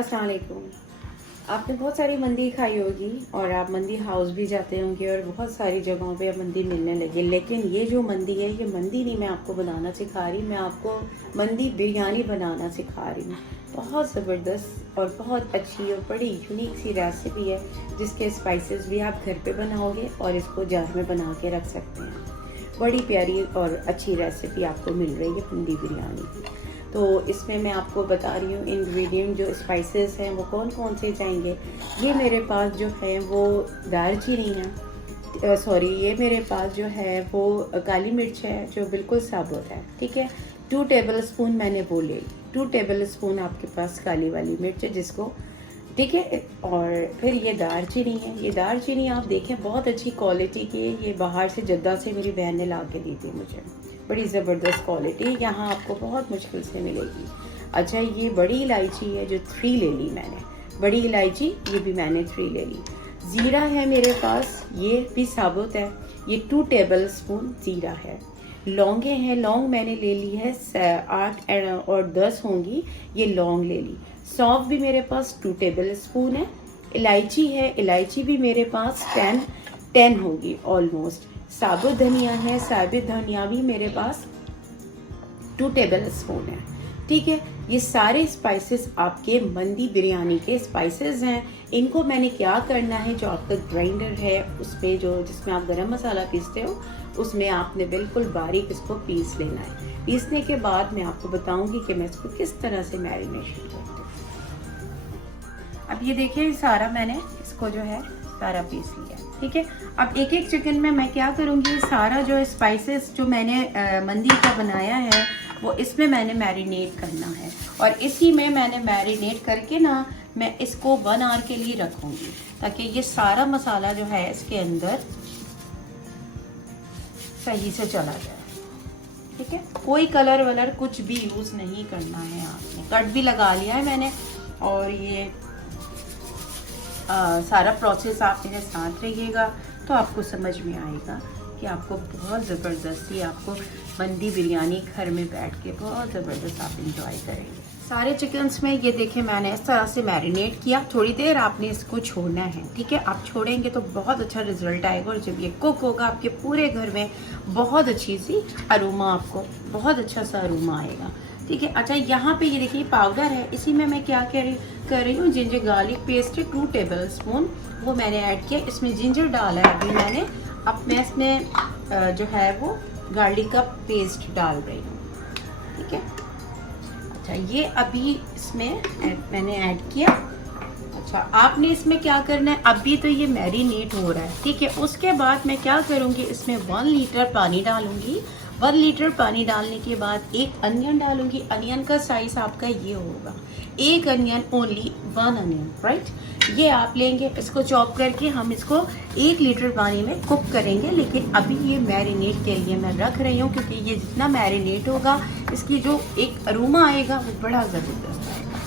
अस्सलाम वालेकुम। आपने बहुत सारी मंदी खाई होगी और आप मंदी हाउस भी जाते होंगे और बहुत सारी जगहों पे अब मंदी मिलने लगी, लेकिन ये जो मंदी है ये मंदी नहीं मैं आपको बनाना सिखा रही, मैं आपको मंदी बिरयानी बनाना सिखा रही हूँ। बहुत ज़बरदस्त और बहुत अच्छी और बड़ी यूनिक सी रेसिपी है जिसके स्पाइसेस भी आप घर पे बनाओगे और इसको जार में बना के रख सकते हैं। बड़ी प्यारी और अच्छी रेसिपी आपको मिल रही है मंदी बिरयानी की। तो इसमें मैं आपको बता रही हूँ इंग्रेडिएंट जो स्पाइसेस हैं वो कौन कौन से जाएंगे। ये मेरे पास जो है वो दालचीनी है, सॉरी ये मेरे पास जो है वो काली मिर्च है जो बिल्कुल साबुत है, ठीक है। 2 टेबल स्पून मैंने वो ले ली, 2 टेबल स्पून आपके पास काली वाली मिर्च है जिसको, ठीक है। और फिर ये दालचीनी है, ये दालचीनी आप देखें बहुत अच्छी क्वालिटी की है, ये बाहर से जद्दा से मेरी बहन ने ला के दी थी मुझे, बड़ी ज़बरदस्त क्वालिटी, यहाँ आपको बहुत मुश्किल से मिलेगी। अच्छा ये बड़ी इलायची है जो 3 ले ली मैंने, बड़ी इलायची ये भी मैंने 3 ले ली। ज़ीरा है मेरे पास, ये भी साबुत है, ये 2 टेबल स्पून ज़ीरा है। लौंगे हैं, लौंग मैंने ले ली है 8 और 10 होंगी, ये लौंग ले ली। सौंफ भी मेरे पास 2 टेबल स्पून है। इलायची है, इलायची भी मेरे पास 10 होगी ऑलमोस्ट। साबुत धनिया है, साबुत धनिया भी मेरे पास 2 टेबल स्पून है, ठीक है। ये सारे स्पाइसेस आपके मंदी बिरयानी के स्पाइसेस हैं। इनको मैंने क्या करना है, जो आपका ग्राइंडर है उसमें जो जिसमें आप गरम मसाला पीसते हो उसमें आपने बिल्कुल बारीक इसको पीस लेना है। पीसने के बाद मैं आपको बताऊंगी कि मैं इसको किस तरह से मैरिनेशन करती हूँ। अब ये देखिए सारा मैंने इसको जो है सारा पीस लिया, ठीक है। अब एक एक चिकन में मैं क्या करूँगी, सारा जो स्पाइसेस जो मैंने मंदी का बनाया है वो इसमें मैंने मैरिनेट करना है और इसी में मैंने मैरिनेट करके ना मैं इसको 1 आवर के लिए रखूँगी ताकि ये सारा मसाला जो है इसके अंदर सही से चला जाए, ठीक है। कोई कलर वलर कुछ भी यूज़ नहीं करना है आपने। कट भी लगा लिया है मैंने और ये सारा प्रोसेस आप मेरे साथ रहिएगा तो आपको समझ में आएगा कि आपको बहुत ज़बरदस्ती आपको मंदी बिरयानी घर में बैठ के बहुत ज़बरदस्त आप इंजॉय करेंगे। सारे चिकन्स में ये देखें मैंने इस तरह से मैरिनेट किया, थोड़ी देर आपने इसको छोड़ना है, ठीक है। आप छोड़ेंगे तो बहुत अच्छा रिजल्ट आएगा और जब ये कुक होगा आपके पूरे घर में बहुत अच्छी सी अरोमा, आपको बहुत अच्छा सा अरोमा आएगा, ठीक है। अच्छा यहाँ पे ये देखिए पाउडर है, इसी में मैं क्या कर रही हूँ, जिंजर गार्लिक पेस्ट है 2 टेबल स्पून वो मैंने ऐड किया। इसमें जिंजर डाला है अभी मैंने, अब मैं इसमें जो है वो गार्लिक का पेस्ट डाल रही हूँ, ठीक है। अच्छा ये अभी इसमें मैंने ऐड किया। अच्छा आपने इसमें क्या करना है, अभी तो ये मैरिनेट हो रहा है, ठीक है। उसके बाद मैं क्या करूँगी, इसमें 1 लीटर पानी डालूंगी। 1 लीटर पानी डालने के बाद एक अनियन डालूंगी। अनियन का साइज आपका ये होगा, एक अनियन ओनली 1 अनियन, राइट। ये आप लेंगे, इसको चॉप करके हम इसको 1 लीटर पानी में कुक करेंगे, लेकिन अभी ये मैरिनेट के लिए मैं रख रही हूँ क्योंकि ये जितना मैरिनेट होगा इसकी जो एक अरोमा आएगा वो बड़ा ज़बरदस्त आएगा।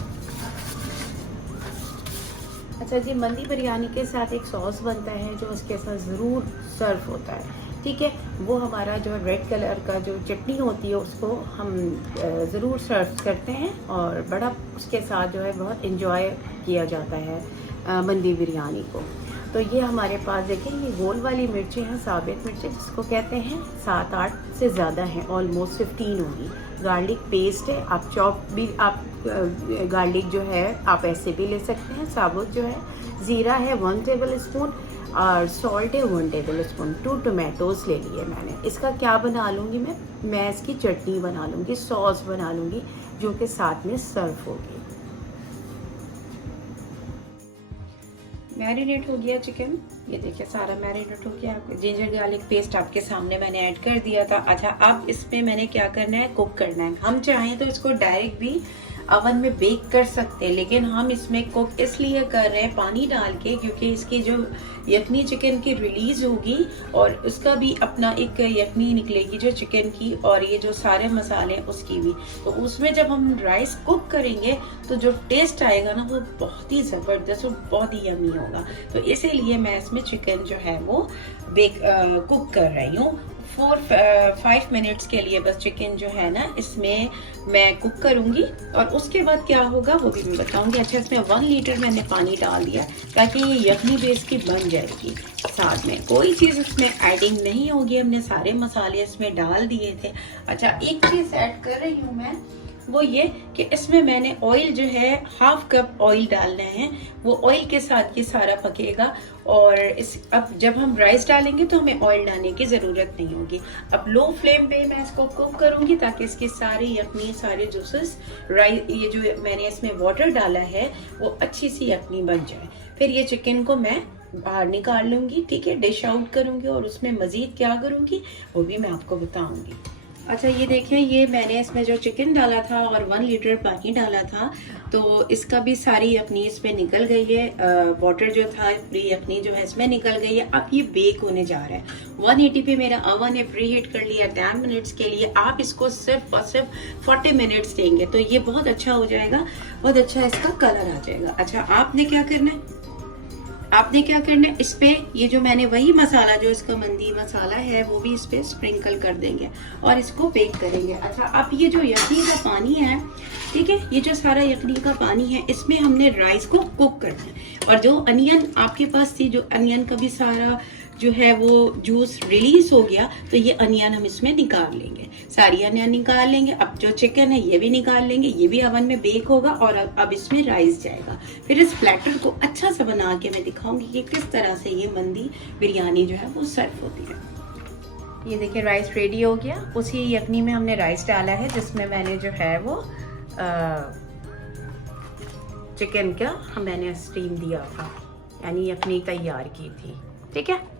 अच्छा जी मंदी बिरयानी के साथ एक सॉस बनता है जो उसके साथ ज़रूर सर्व होता है, ठीक है। वो हमारा जो रेड कलर का जो चटनी होती है उसको हम ज़रूर सर्व करते हैं और बड़ा उसके साथ जो है बहुत इन्जॉय किया जाता है मंदी बिरयानी को। तो ये हमारे पास देखें ये गोल वाली मिर्चें हैं, साबित मिर्चें जिसको कहते हैं, 7-8 से ज़्यादा हैं, ऑलमोस्ट 15 होगी। गार्लिक पेस्ट है, आप चॉप भी आप गार्लिक जो है आप ऐसे भी ले सकते हैं साबुत जो है। ज़ीरा है 1 टेबल स्पून और सॉल्ट है 1 टेबल स्पून। 2 टोमेटोज़ ले लिए मैंने। इसका क्या बना लूँगी मैं इसकी चटनी बना लूँगी, सॉस बना लूँगी जो कि साथ में सर्व होगी। मैरिनेट हो गया चिकन, ये देखिए सारा मैरिनेट हो गया। जिंजर गार्लिक पेस्ट आपके सामने मैंने ऐड कर दिया था। अच्छा अब इसमें मैंने क्या करना है, कुक करना है। हम चाहें तो इसको डायरेक्ट भी अवन में बेक कर सकते हैं, लेकिन हम इसमें कुक इसलिए कर रहे हैं पानी डाल के क्योंकि इसकी जो यखनी चिकन की रिलीज होगी और उसका भी अपना एक यखनी निकलेगी जो चिकन की, और ये जो सारे मसाले हैं उसकी भी। तो उसमें जब हम राइस कुक करेंगे तो जो टेस्ट आएगा ना वो बहुत ही ज़बरदस्त और बहुत ही यमी होगा। तो इसीलिए मैं इसमें चिकन जो है वो कुक कर रही हूँ 4-5 मिनट्स के लिए बस चिकन जो है ना इसमें मैं कुक करूंगी, और उसके बाद क्या होगा वो भी मैं बताऊंगी। अच्छा, इसमें 1 लीटर मैंने पानी डाल दिया ताकि ये यखनी बेस की बन जाएगी। साथ में कोई चीज़ इसमें एडिंग नहीं होगी, हमने सारे मसाले इसमें डाल दिए थे। अच्छा, एक चीज़ ऐड कर रही हूँ मैं, वो ये कि इसमें मैंने ऑयल जो है 1/2 कप ऑयल डालना है, वो ऑयल के साथ ये सारा पकेगा। और अब जब हम राइस डालेंगे तो हमें ऑयल डालने की ज़रूरत नहीं होगी। अब लो फ्लेम पे मैं इसको कुक करूंगी ताकि इसके सारे यखनी, सारे जूसेस, राइस, ये जो मैंने इसमें वाटर डाला है वो अच्छी सी यखनी बन जाए। फिर ये चिकन को मैं बाहर निकाल लूंगी, ठीक है, डिश आउट करूंगी, और उसमें मज़ीद क्या करूंगी वो भी मैं आपको बताऊंगी। अच्छा, ये देखें, ये मैंने इसमें जो चिकन डाला था और 1 लीटर पानी डाला था, तो इसका भी सारी यखनी इसमें निकल गई है। वाटर जो था, फ्री यखनी जो है इसमें निकल गई है। अब ये बेक होने जा रहा है। 180 पे मेरा अवन है, प्री हीट कर लिया 10 मिनट्स के लिए। आप इसको सिर्फ और सिर्फ 40 मिनट्स देंगे तो ये बहुत अच्छा हो जाएगा, बहुत अच्छा इसका कलर आ जाएगा। अच्छा, आपने क्या करना है, इस पे ये जो मैंने वही मसाला, जो इसका मंदी मसाला है, वो भी इस पे स्प्रिंकल कर देंगे और इसको बेक करेंगे। अच्छा, अब ये जो यखनी का पानी है, ठीक है, ये जो सारा यखनी का पानी है, इसमें हमने राइस को कुक करना है। और जो अनियन आपके पास थी, जो अनियन का भी सारा जो है वो जूस रिलीज हो गया, तो ये अनियन हम इसमें निकाल लेंगे, सारी अनियन निकाल लेंगे। अब जो चिकन है ये भी निकाल लेंगे, ये भी अवन में बेक होगा, और अब इसमें राइस जाएगा। फिर इस प्लेटर को अच्छा सा बना के मैं दिखाऊंगी कि किस तरह से ये मंदी बिरयानी जो है वो सर्व होती है। ये देखिए, राइस रेडी हो गया। उसी यखनी में हमने राइस डाला है जिसमें मैंने जो है वो चिकन का मैंने स्टीम दिया था, यानी यखनी तैयार की थी, ठीक है।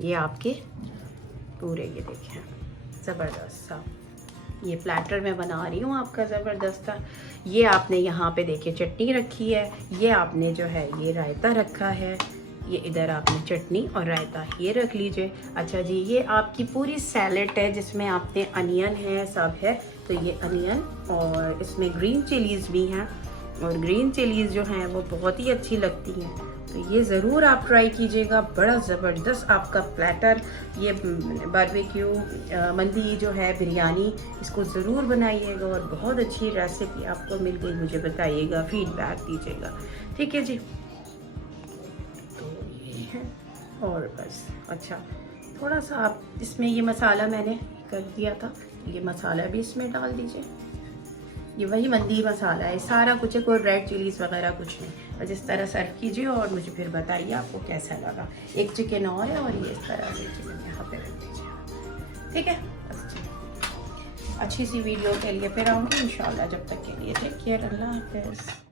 ये आपके पूरे, ये देखें, ज़बरदस्त सा ये प्लेटर मैं बना रही हूँ आपका, ज़बरदस्त था। ये आपने यहाँ पे देखिए चटनी रखी है, ये आपने जो है ये रायता रखा है, ये इधर आपने चटनी और रायता ये रख लीजिए। अच्छा जी, ये आपकी पूरी सैलेड है जिसमें आपने अनियन है, सब है। तो ये अनियन, और इसमें ग्रीन चिलीज़ भी हैं, और ग्रीन चिलीज़ जो हैं वो बहुत ही अच्छी लगती हैं। तो ये ज़रूर आप ट्राई कीजिएगा, बड़ा ज़बरदस्त आपका प्लेटर। ये बारबेक्यू मंदी जो है बिरयानी, इसको ज़रूर बनाइएगा, और बहुत अच्छी रेसिपी आपको मिल गई, मुझे बताइएगा, फीडबैक दीजिएगा, ठीक है जी। तो ये है, और बस। अच्छा, थोड़ा सा आप इसमें ये मसाला मैंने कर दिया था, ये मसाला भी इसमें डाल दीजिए। ये वही मंदी मसाला है, सारा कुछ है, कोई रेड चिलीज़ वगैरह कुछ नहीं। बस इस तरह सर्व कीजिए और मुझे फिर बताइए आपको कैसा लगा। एक चिकन और है, और ये इस तरह से चिकन यहाँ पे रख दीजिए, ठीक है। अच्छी सी वीडियो के लिए फिर आऊँगी इंशाल्लाह। जब तक के लिए टेक केयर, अल्लाह हाफ़िज़।